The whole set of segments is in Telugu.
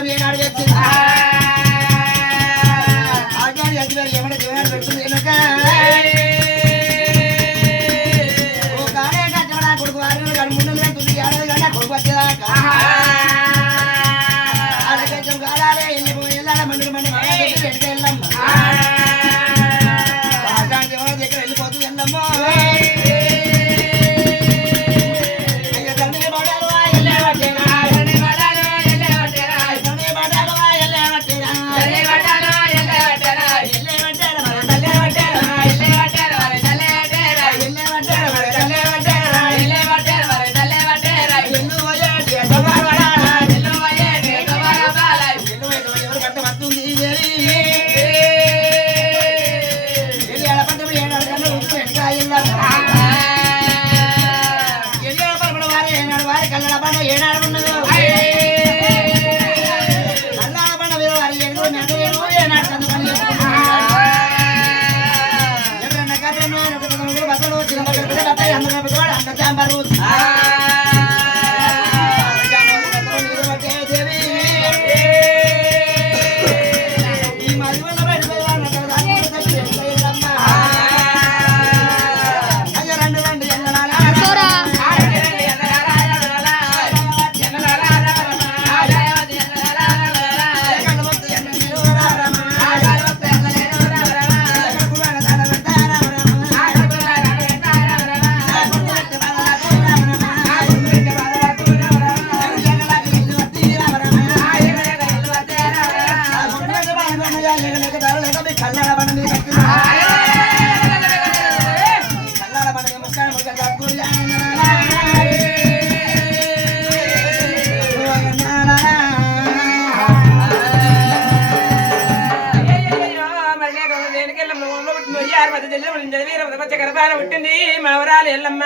Dale, కల్లాడ బండ మీద కట్టిన కల్లాడ బండ మీద ముక్క ముక్క కట్టుకుని పుట్టింది మవరాలు ఎల్లమ్మ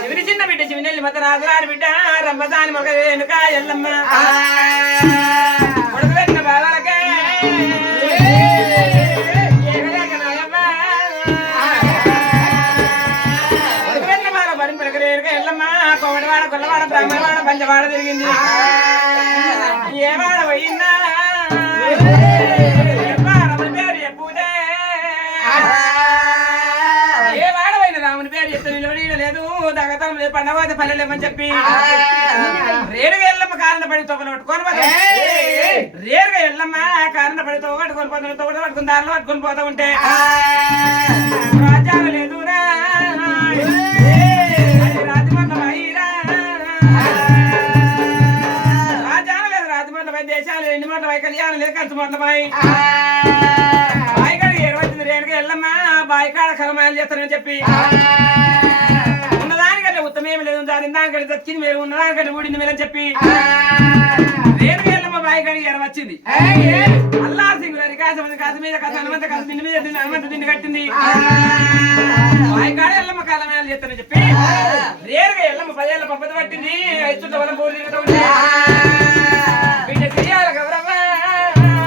శివుని చిన్న బిడ్డ శివుని మత రాజురాని బిడ్డ రమ్మదాని మొగ వెనుక ఎల్లమ్మ కొడుకు పెట్టిన బాలకే కొడుకు పెట్టిన బాల పని పిలకరేరుక ఎల్లమ్మ కోమడివాడ కొల్లవాడ బ్రాహ్మణవాడ పంచవాడ తిరిగింది ఏవాడ పోయిందా లేదు దగతం లేదు పండవాద పల్లెలేమని చెప్పి రేరుగా ఎల్లమ్మ కారణ పడి తోకలు పట్టుకొని రేరుగా ఎల్లమ్మ కారణ పడి తోక పట్టుకొని పోతాను తోట పట్టుకుని దారిలో పట్టుకొని పోతా ఉంటే రాజ్యాలు లేదు రాజమండ్రమైరా రాజ్యాలు లేదు రాజమండ్రమై దేశాలు ఎన్ని మండలమై కళ్యాణం లేదు ఖర్చు మండలమై బాయికాడికి ఏడవచ్చింది రేరుగా ఎల్లమ్మ బాయికాడ కలమాయలు చేస్తానని చెప్పి ఉత్తమేమి లేదు దానికంటే దక్కింది మీరు ఉన్నదానికంటే ఊడింది మీరని చెప్పి రేణుగా ఎల్లమ్మ బాయికాడికి ఎరవచ్చింది అల్లా సింగ్ కాసు మీద కాసు హనుమంత కాసు బిందు మీద హనుమంత బిందు కట్టింది బాయికాడ ఎల్లమ్మ కాలమేళ చేస్తానని చెప్పి రేణుగా ఎల్లమ్మ 10 ఏళ్ళ పప్పది పట్టింది 5 చుట్ట వల్ల 3 తిరుగుతూ ఉంటే